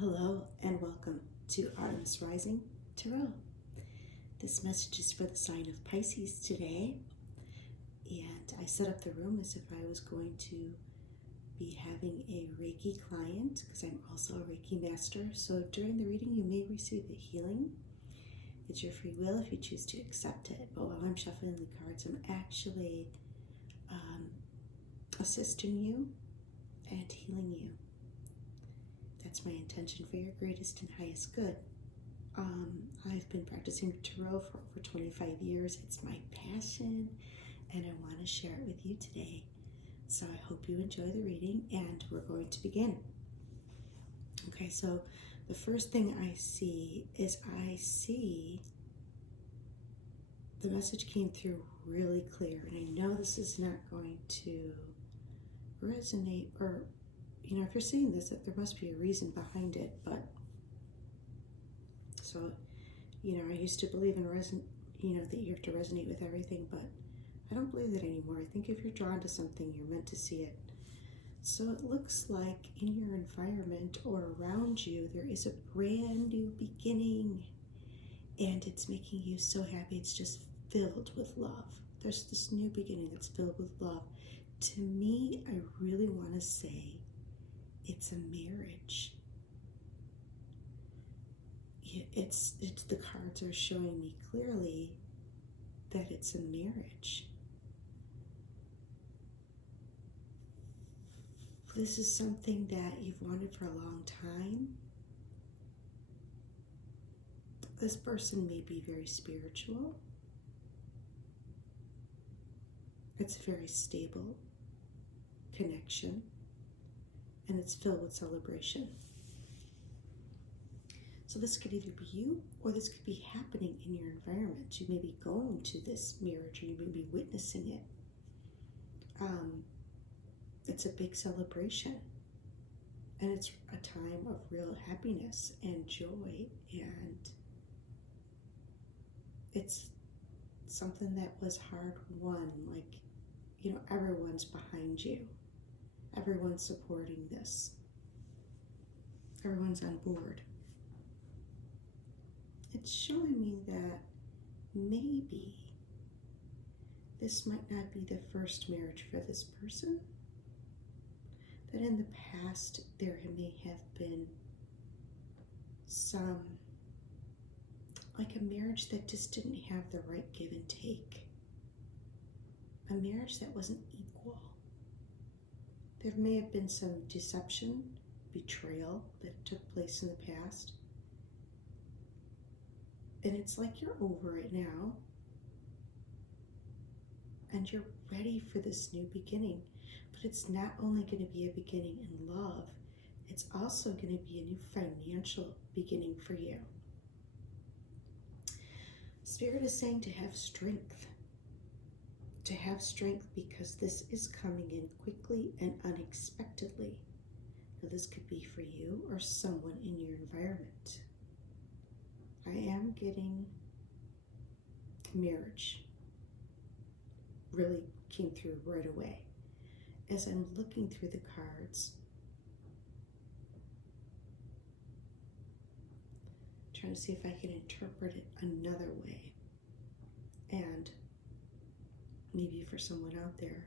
Hello and welcome to Autumn's Rising Tarot. This message is for the sign of Pisces today, and I set up the room as if I was going to be having a Reiki client because I'm also a Reiki master. So during the reading you may receive a healing. It's your free will if you choose to accept it, but while I'm shuffling the cards, I'm actually assisting you and healing you. That's my intention for your greatest and highest good. I've been practicing tarot for over 25 years. It's my passion, and I want to share it with you today. So I hope you enjoy the reading, and we're going to begin. Okay, so the first thing I see is the message came through really clear, and I know this is not going to resonate, or if you're seeing this, that there must be a reason behind it. But so, I used to believe in that you have to resonate with everything, but I don't believe that anymore. I think if you're drawn to something, you're meant to see it. So it looks like in your environment or around you, there is a brand new beginning, and it's making you so happy. It's just filled with love. There's this new beginning that's filled with love. To me, I really want to say it's a marriage. It's the cards are showing me clearly that it's a marriage. This is something that you've wanted for a long time. This person may be very spiritual. It's a very stable connection, and it's filled with celebration. So this could either be you, or this could be happening in your environment. You may be going to this marriage, or you may be witnessing it. It's a big celebration, and it's a time of real happiness and joy, and it's something that was hard won. Everyone's behind you. Everyone's supporting this. Everyone's on board. It's showing me that maybe this might not be the first marriage for this person. That in the past there may have been a marriage that just didn't have the right give and take. A marriage that wasn't equal. There may have been some deception, betrayal that took place in the past. And it's like you're over it now. And you're ready for this new beginning. But it's not only going to be a beginning in love, it's also going to be a new financial beginning for you. Spirit is saying to have strength. To have strength because this is coming in quickly and unexpectedly. Now this could be for you or someone in your environment. I am getting marriage. Really came through right away. As I'm looking through the cards, trying to see if I can interpret it another way. And maybe for someone out there,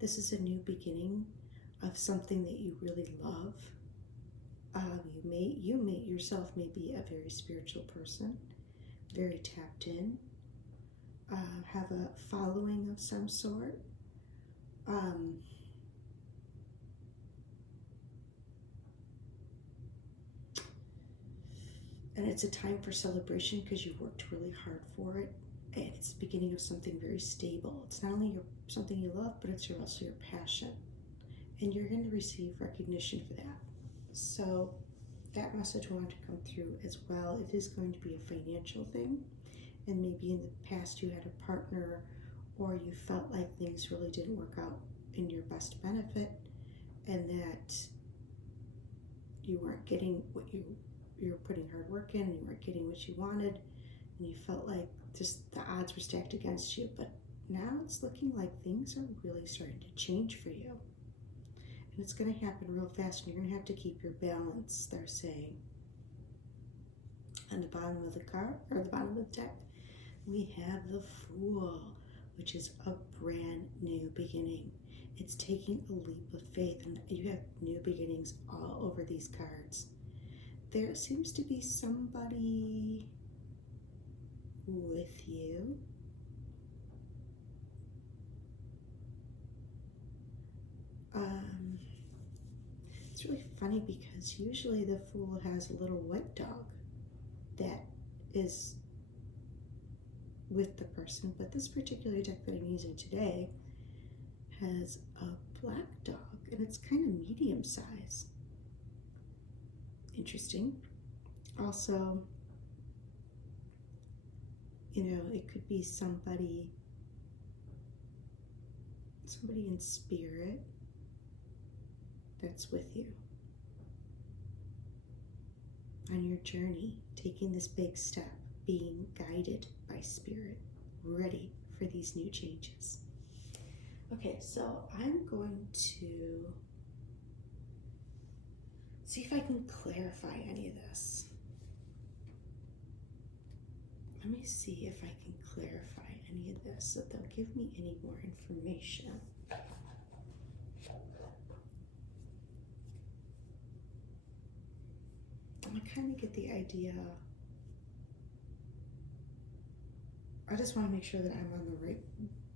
this is a new beginning of something that you really love. You yourself may be a very spiritual person, very tapped in, have a following of some sort. And it's a time for celebration because you worked really hard for it. And it's the beginning of something very stable. It's not only something you love, but it's also your passion. And you're going to receive recognition for that. So that message wanted to come through as well. It is going to be a financial thing. And maybe in the past you had a partner, or you felt like things really didn't work out in your best benefit, and that you weren't getting what you were putting hard work in, and you weren't getting what you wanted, and you felt like just the odds were stacked against you. But now it's looking like things are really starting to change for you. And it's going to happen real fast, and you're going to have to keep your balance, they're saying. On the bottom of the card, or the bottom of the deck, we have the Fool, which is a brand new beginning. It's taking a leap of faith, and you have new beginnings all over these cards. There seems to be somebody with you. It's really funny because usually the Fool has a little wet dog that is with the person, but this particular deck that I'm using today has a black dog, and it's kind of medium size. Interesting. Also, you know, it could be somebody in spirit that's with you on your journey, taking this big step, being guided by spirit, ready for these new changes. Okay, so I'm going to see if I can clarify any of this. Let me see if I can clarify any of this so they'll give me any more information. I kind of get the idea. I just want to make sure that I'm on the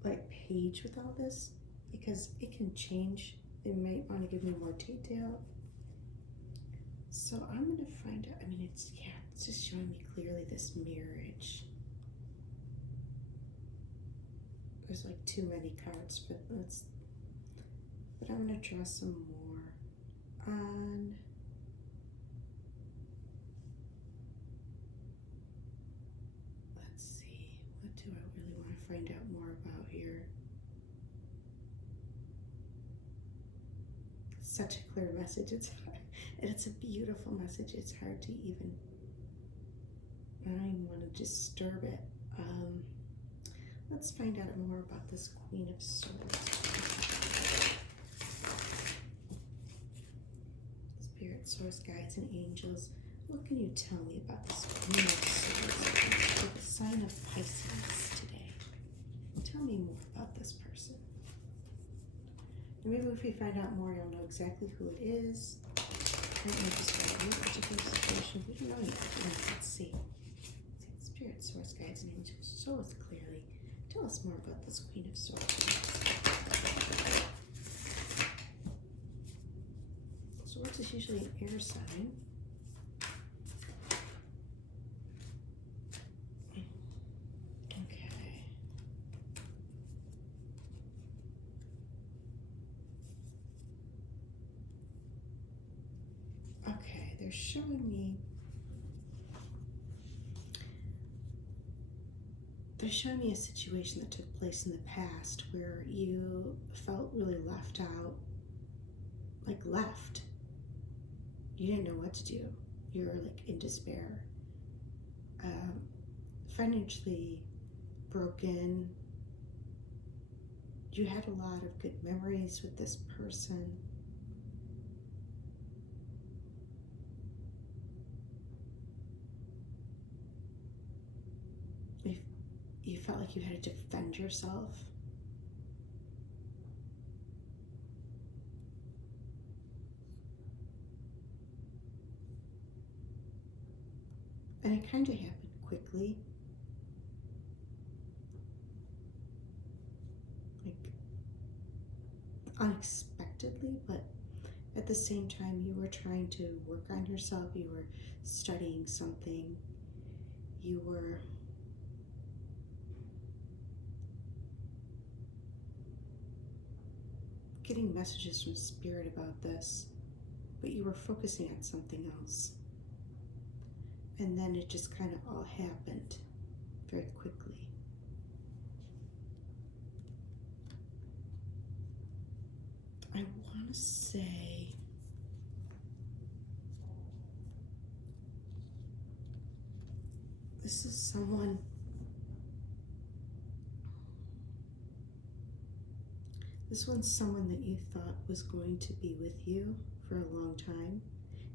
right page with all this, because it can change. They might want to give me more detail. So I'm going to find out. I mean, it's just showing me clearly this marriage. There's like too many cards, but I'm going to draw some more on. What do I really want to find out more about here? Such a clear message. It's a beautiful message. It's hard to even, I don't even want to disturb it. Let's find out more about this Queen of Swords. Spirit, source, guides, and angels. What can you tell me about this Queen of Swords? With the sign of Pisces today. Tell me more about this person. And maybe if we find out more, you'll know exactly who it is. Currently describe any particular situation. We don't know yet. Let's see. Spirit, source, guides, and angels. Show us clearly. Tell us more about this Queen of Swords. Swords is usually an air sign. Okay, they're showing me a situation that took place in the past where you felt really left out, like left. You didn't know what to do. You were like in despair, financially broken. You had a lot of good memories with this person. You felt like you had to defend yourself. And it kind of happened quickly. Like unexpectedly, but at the same time you were trying to work on yourself. You were studying something. You were getting messages from spirit about this, but you were focusing on something else. And then it just kind of all happened very quickly. I want to say this is someone This one's someone that you thought was going to be with you for a long time.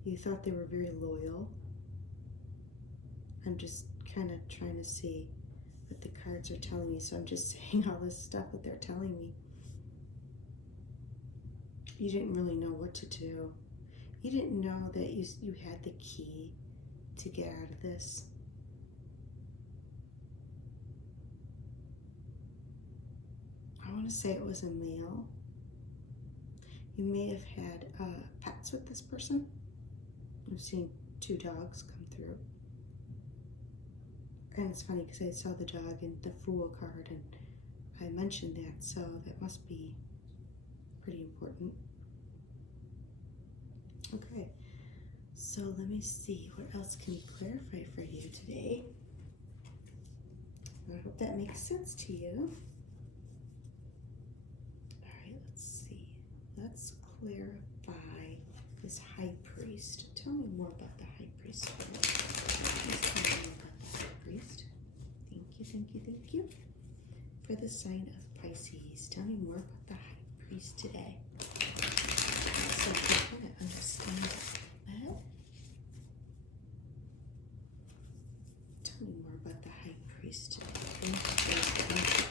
You thought they were very loyal. I'm just kind of trying to see what the cards are telling me, so I'm just saying all this stuff that they're telling me. You didn't really know what to do. You didn't know that you had the key to get out of this. I want to say it was a male. You may have had pets with this person. I've seen 2 dogs come through. And it's funny because I saw the dog in the Fool card and I mentioned that, so that must be pretty important. Okay, so let me see, what else can we clarify for you today? I hope that makes sense to you. All right, let's see. Let's clarify this High Priest. Tell me more about the High Priest. Please tell me more about the High Priest. Thank you, thank you, thank you. For the sign of Pisces, tell me more about the High Priest today. So I can kind of understand that. Tell me more about the High Priest today. Thank you.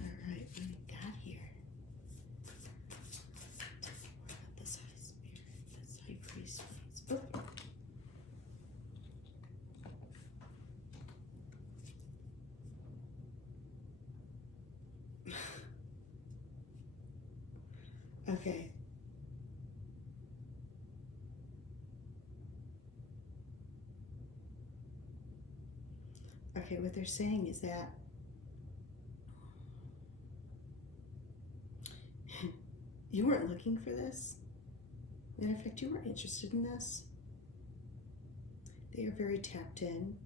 All right, what do we got here? Tell me more about this High Spirit, this High Priest. Oh. Okay. Okay, what they're saying is that you weren't looking for this. Matter of fact, you weren't interested in this. They are very tapped in.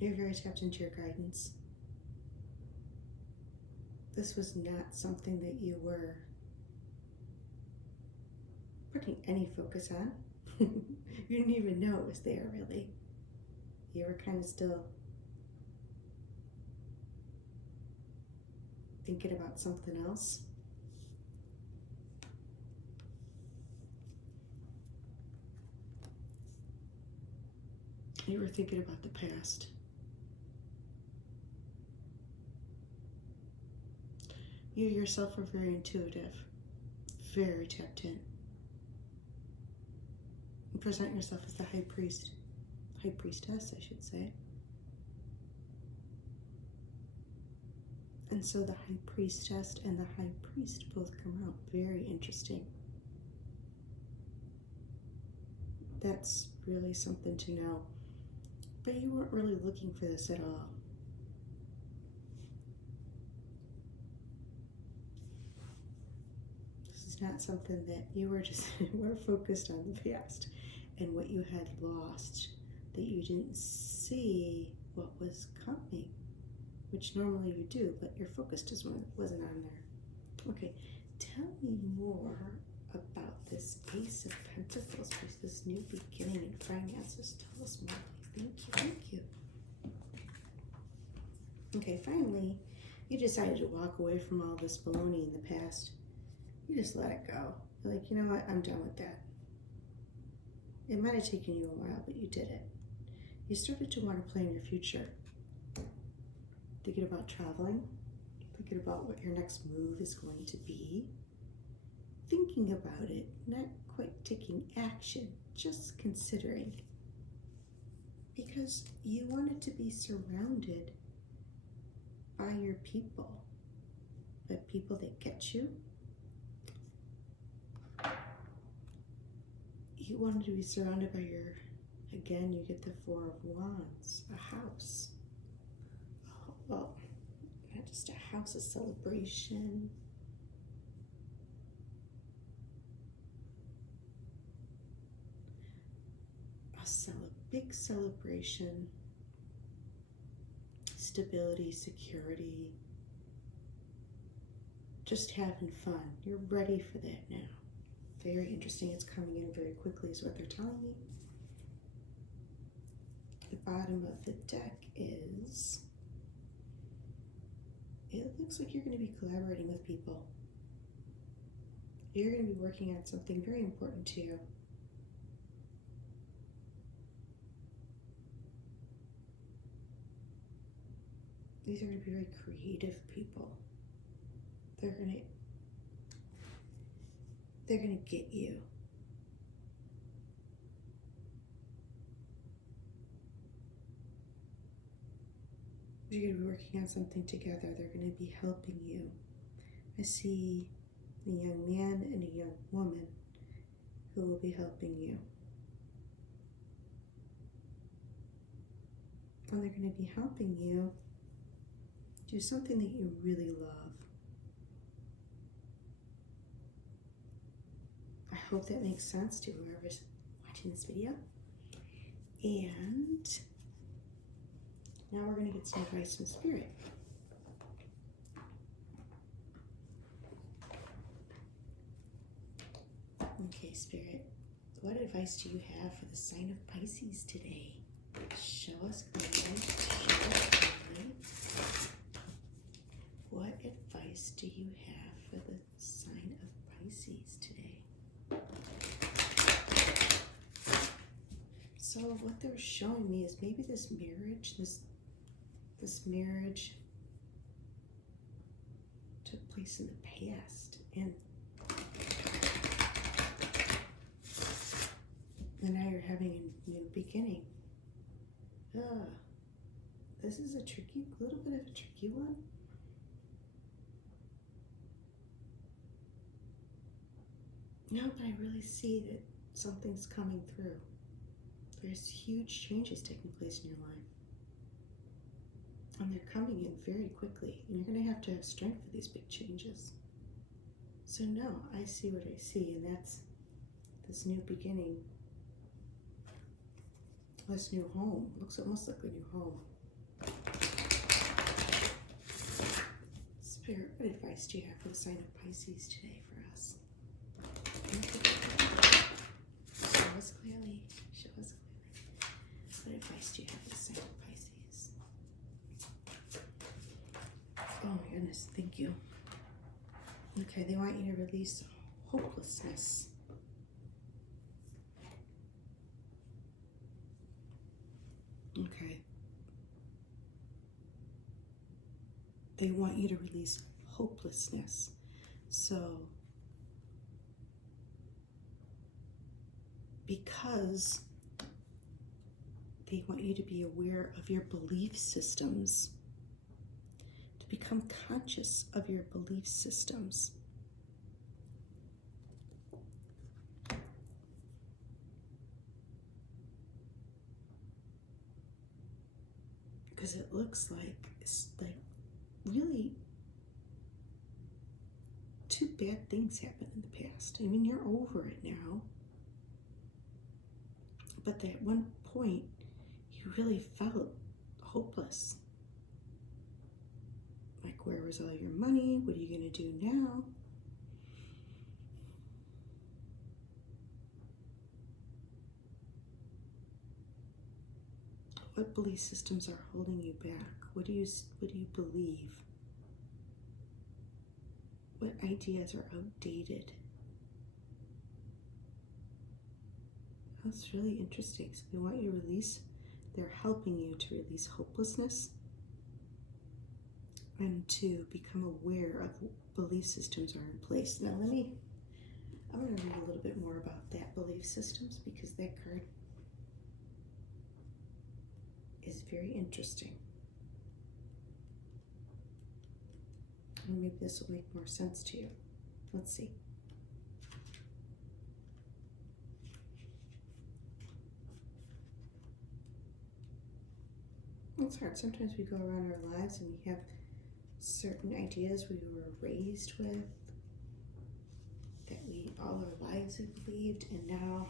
You're very tapped into your guidance. This was not something that you were putting any focus on. You didn't even know it was there, really. You were kind of still thinking about something else. You were thinking about the past. You yourself are very intuitive, very tapped in. You present yourself as the High Priest, High Priestess, I should say. And so the High Priestess and the High Priest both come out. Very interesting. That's really something to know. But you weren't really looking for this at all. This is not something that you were just were focused on the past and what you had lost, that you didn't see what was coming, which normally you do, but your focus just wasn't on there. Okay, tell me more about this Ace of Pentacles, this new beginning in finances. Tell us more, please. Thank you, thank you. Okay, finally, you decided to walk away from all this baloney in the past. You just let it go. You're like, you know what, I'm done with that. It might have taken you a while, but you did it. You started to want to plan your future. Thinking about traveling, thinking about what your next move is going to be, thinking about it, not quite taking action, just considering. Because you wanted to be surrounded by your people, by people that get you. You wanted to be surrounded by your, again, you get the Four of Wands, a house. Oh, well, not just a house, a celebration. Big celebration, stability, security, just having fun. You're ready for that now. Very interesting. It's coming in very quickly is what they're telling me. The bottom of the deck is looks like you're going to be collaborating with people. You're going to be working on something very important to you. These are going to be very creative people. They're going to get you. You're going to be working on something together. They're going to be helping you. I see a young man and a young woman who will be helping you. And they're going to be helping you do something that you really love. I hope that makes sense to whoever's watching this video. And now we're going to get some advice from Spirit. Okay, Spirit, what advice do you have for the sign of Pisces today? Show us clearly. What advice do you have for the sign of Pisces today? So what they're showing me is maybe this marriage, this marriage took place in the past, and now you're having a new beginning. This is a little bit of a tricky one. No, but I really see that something's coming through. There's huge changes taking place in your life. And they're coming in very quickly. And you're going to have strength for these big changes. So no, I see what I see, and that's this new beginning. This new home. Looks almost like a new home. Spirit, what advice do you have for the sign of Pisces today for us? Show us clearly. Show us clearly. What advice do you have for the sign of Pisces? Oh my goodness, thank you. Okay, they want you to release hopelessness. Okay. They want you to release hopelessness. So, because they want you to be aware of your belief systems, to become conscious of your belief systems. Because it looks like it's like really two bad things happened in the past. I mean, you're over it now. But at one point, you really felt hopeless. Like, where was all your money? What are you going to do now? What belief systems are holding you back? What do you believe? What ideas are outdated? That's really interesting. So they want you to release, they're helping you to release hopelessness and to become aware of what belief systems are in place. Now I'm going to read a little bit more about that belief systems, because that card is very interesting. And maybe this will make more sense to you. Let's see. It's hard. Sometimes we go around our lives and we have certain ideas we were raised with, that we all our lives have believed, and now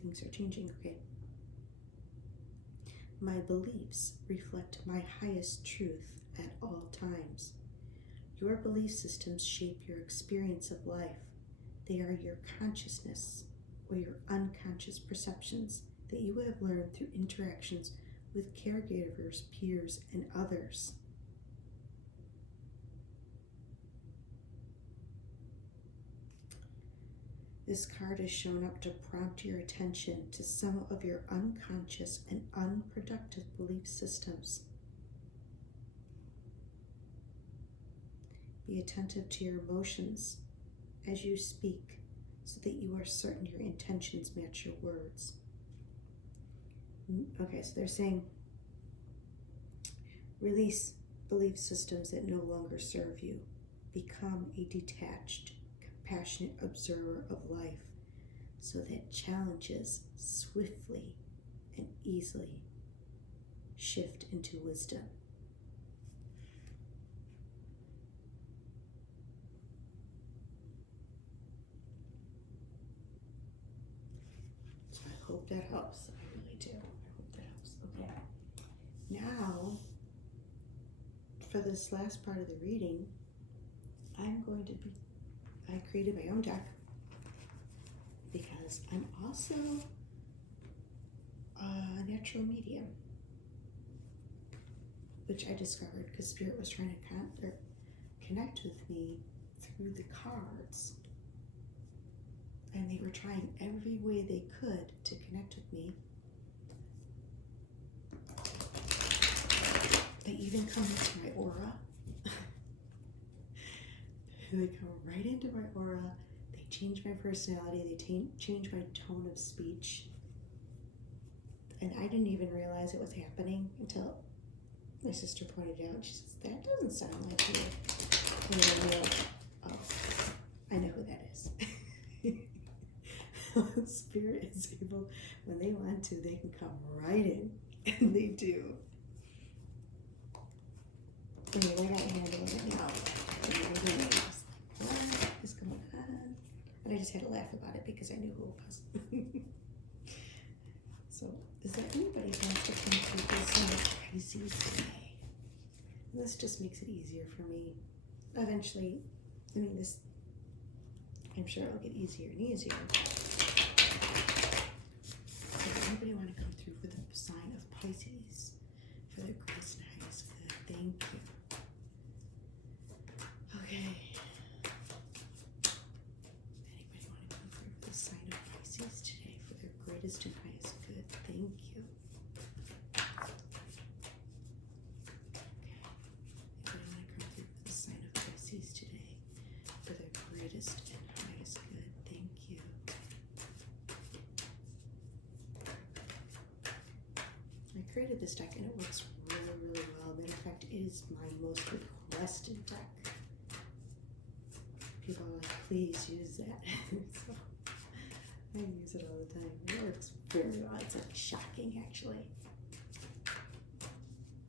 things are changing. Okay. My beliefs reflect my highest truth at all times. Your belief systems shape your experience of life. They are your consciousness or your unconscious perceptions that you have learned through interactions with caregivers, peers, and others. This card has shown up to prompt your attention to some of your unconscious and unproductive belief systems. Be attentive to your emotions as you speak so that you are certain your intentions match your words. Okay, so they're saying release belief systems that no longer serve you. Become a detached, compassionate observer of life so that challenges swiftly and easily shift into wisdom. So I hope that helps. I really do. I hope that helps. Okay. Now, for this last part of the reading, I created my own deck because I'm also a natural medium, which I discovered because Spirit was trying to connect with me through the cards. And they were trying every way they could to connect with me. They even come into my aura. They come right into my aura. They change my personality. They change my tone of speech. And I didn't even realize it was happening until my sister pointed it out. She says, "That doesn't sound like you." And then I'm like, "Oh, I know who that is." Spirit is able, when they want to, they can come right in. And they do. Anyway, I got handling it now. What is going on? And I just had to laugh about it because I knew who it was. So, is there anybody who wants to come through this Pisces today? And this just makes it easier for me. Eventually, I'm sure it'll get easier and easier. So, does anybody want to come through for the sign of Pisces? For their greatest and highest good. Thank you. Okay. Anybody want to come through for the sign of Pisces today for their greatest and highest good? Thank you. Okay. Anybody want to come through for the sign of Pisces today for their greatest and highest good? Thank you. I created this deck and it works really, really well. In fact, it is my most requested deck. People are like, "Please use that." So I use it all the time. It works very well. It's like shocking, actually.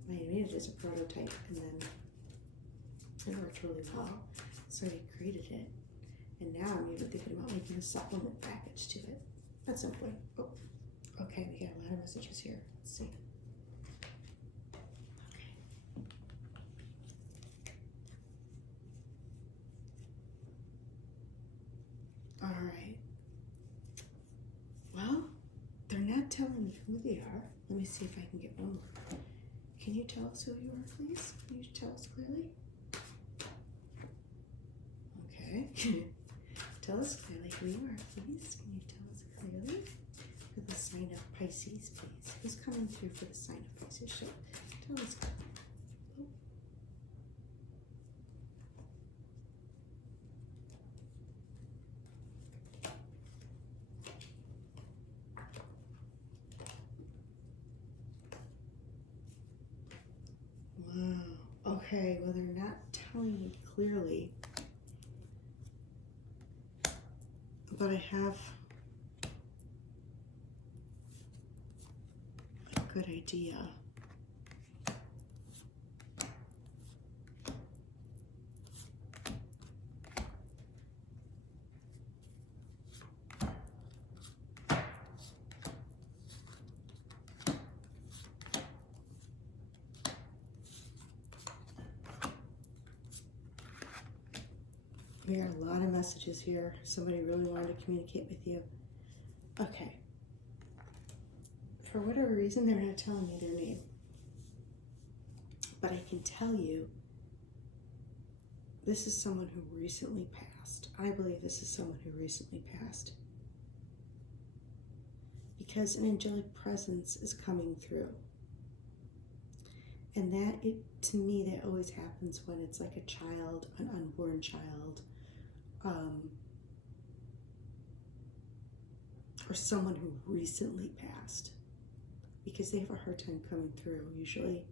I made it as a prototype and then it worked really well. So I created it. And now I'm even thinking about making a supplement package to it. At some point. Oh, okay, we got a lot of messages here. Let's see. All right. Well, they're not telling me who they are. Let me see if I can get one more. Can you tell us who you are, please? Can you tell us clearly? Okay. Tell us clearly who you are, please. Can you tell us clearly? For the sign of Pisces, please. Who's coming through for the sign of Pisces? So tell us clearly. Wow. Okay, well, they're not telling me clearly, but I have a good idea. We got a lot of messages here. Somebody really wanted to communicate with you. Okay. For whatever reason, they're not telling me their name. But I can tell you This is someone who recently passed. I believe this is someone who recently passed. Because an angelic presence is coming through. And to me, that always happens when it's like a child, an unborn child, or someone who recently passed. Because they have a hard time coming through, usually.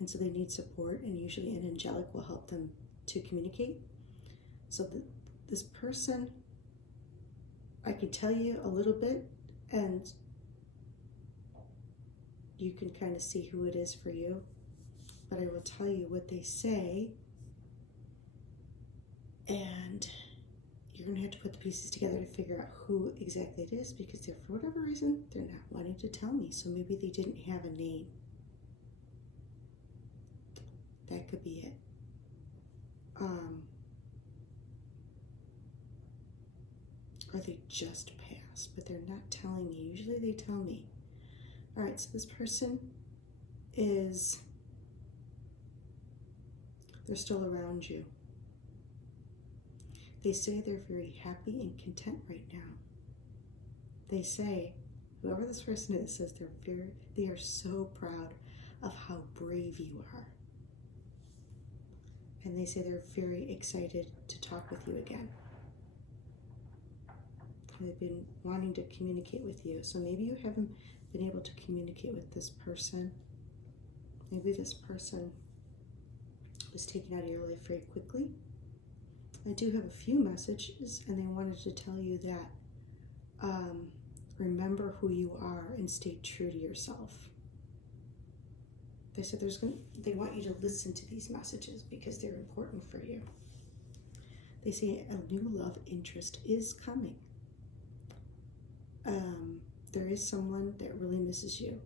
And so they need support, and usually an angelic will help them to communicate. So this person, I can tell you a little bit, and you can kind of see who it is for you. But I will tell you what they say, and you're going to have to put the pieces together to figure out who exactly it is, because for whatever reason, they're not wanting to tell me. So maybe they didn't have a name. That could be it. Or they just passed, but they're not telling me. Usually they tell me. All right, so this person they're still around you. They say they're very happy and content right now. They say, whoever this person is, says they are so proud of how brave you are. And they say they're very excited to talk with you again. They've been wanting to communicate with you. So maybe you haven't been able to communicate with this person. Maybe this person was taken out of your life very quickly. I do have a few messages, and they wanted to tell you that remember who you are and stay true to yourself. They said they want you to listen to these messages because they're important for you. They say a new love interest is coming. There is someone that really misses you.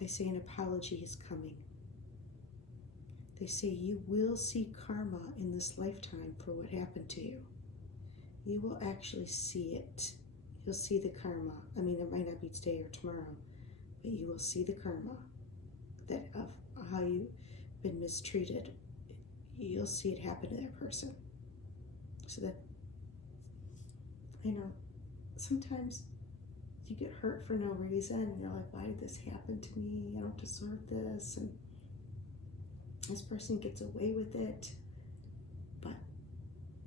They say an apology is coming. They say you will see karma in this lifetime for what happened to you. You will actually see it. You'll see the karma. I mean, it might not be today or tomorrow, but you will see the karma of how you've been mistreated. You'll see it happen to that person. So that, sometimes you get hurt for no reason, and you're like, why did this happen to me? I don't deserve this. And this person gets away with it. But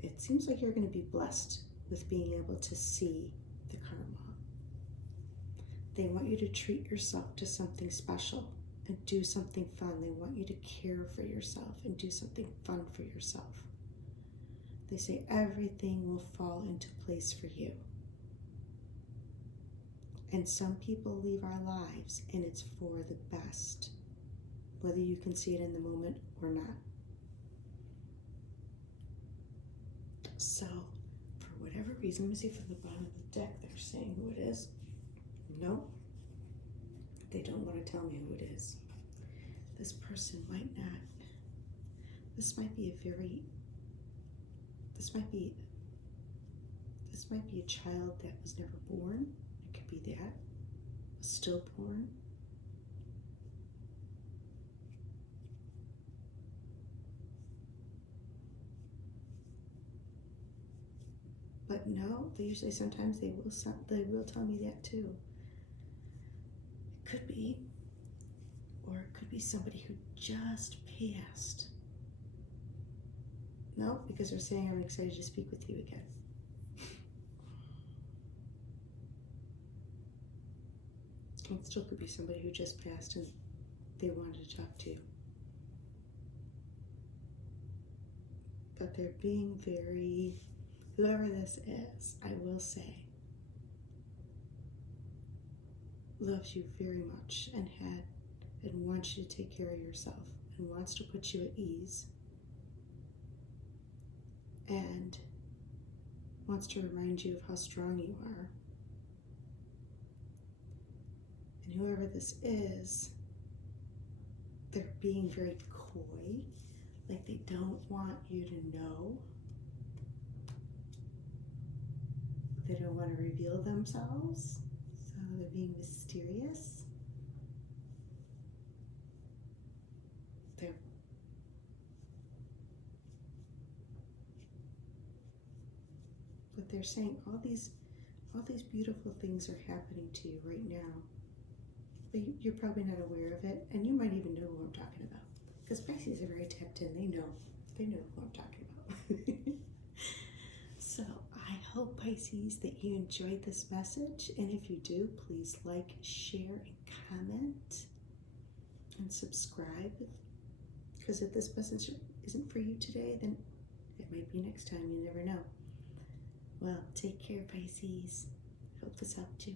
it seems like you're going to be blessed with being able to see the karma. They want you to treat yourself to something special and do something fun. They want you to care for yourself and do something fun for yourself. They say everything will fall into place for you. And some people leave our lives, and it's for the best, whether you can see it in the moment or not. So, for whatever reason, let me see from the bottom of the deck they're saying who it is. No, they don't want to tell me who it is. This person might not. This might be a child that was never born. It could be that. Was stillborn. But no, sometimes they will tell me that too. It could be, or it could be somebody who just passed. No, because they're saying I'm excited to speak with you again. It still could be somebody who just passed and they wanted to talk to you. But they're being very, whoever this is, I will say, loves you very much and wants you to take care of yourself and wants to put you at ease and wants to remind you of how strong you are. And whoever this is, they're being very coy, like they don't want you to know. They don't want to reveal themselves, so they're being mysterious. but they're saying all these beautiful things are happening to you right now. But you're probably not aware of it, and you might even know who I'm talking about. Because Pisces are very tapped in. They know who I'm talking about. So I hope, Pisces, that you enjoyed this message. And if you do, please like, share, and comment. And subscribe. Because if this message isn't for you today, then it might be next time. You never know. Well, take care, Pisces. Hope this helped you.